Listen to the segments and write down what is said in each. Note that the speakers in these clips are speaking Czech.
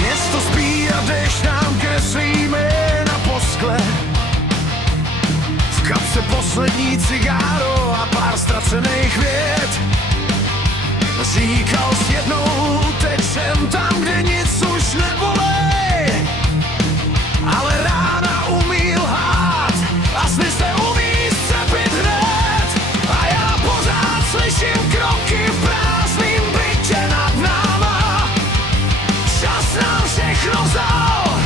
Město spí a déšť nám kreslí jména po skle. V kapse poslední cigáro a pár ztracených vět. Říkal jsi jednou, teď jsem tam, kde nic už nebolej. Ale rána umí lhát a sny se umí zcepit hned. A já pořád slyším kroky v prázdným bytě nad náma. Čas nám všechno vzal,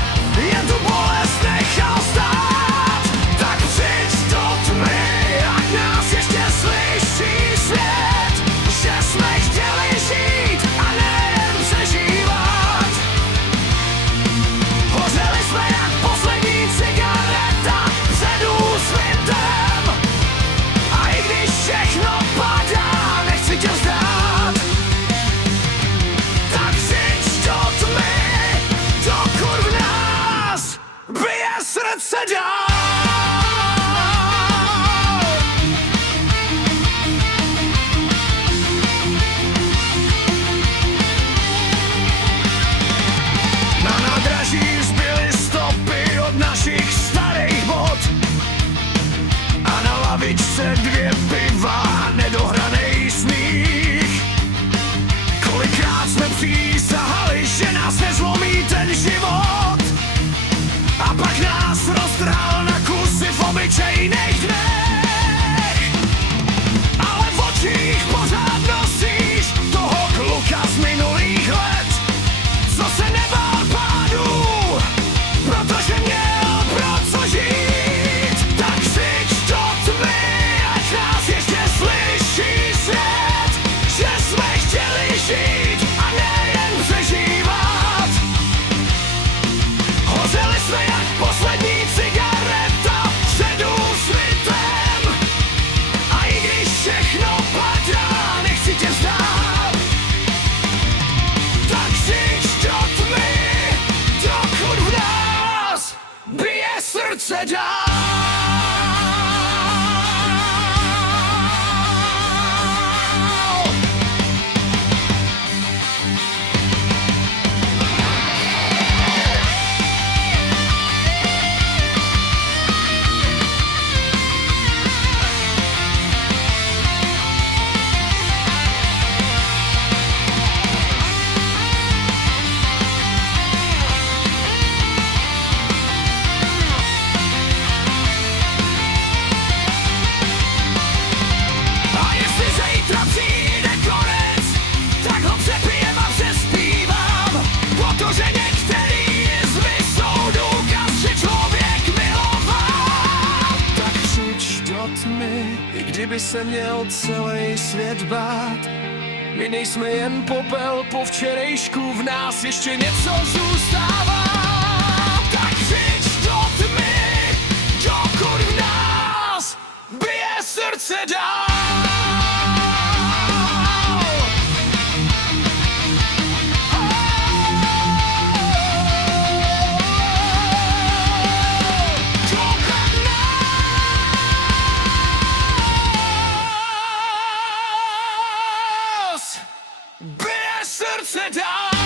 jen tu bolest nechal stát. Tak přijď do tmy, ať nás ještě slyší svět, že jsme chtěli žít a nejen přežívat. Hořeli jsme jak poslední cigareta před úsvitem. A i když všechno padá, nechci tě vzdát. Tak přijď do tmy, dokud v nás bije srdce dál. Na nádraží zbyly stopy od našich starých bot a na lavičce 2 piva a nedohranej smích. Kolikrát jsme přísahali, že nás nezlomí ten život, a pak nás roztrhal na kusy v obyčejných dnech. Ale v očích pořád nosíš toho kluka z minulých let, co se nebál pádu, protože měl pro co žít. Tak přijď do tmy, ať nás ještě slyší svět, že jsme chtěli žít a nejen přežívat. Hořeli jsme jak poslední cigareta před úsvitem. A i když všechno padá, nechci tě vzdát. Tak přijď do tmy, dokud v nás bije srdce dál. A jestli zítra přijde konec, tak ho přepijem a přespívám, protože některý jizvy jsou důkaz, že člověk miloval. Tak přijď do tmy, i kdyby se měl celý svět bát. My nejsme jen popel po včerejšku, v nás ještě něco zůstává. Tak přijď do tmy, dokud v nás bije srdce dál. Dokud v nás bije srdce dál.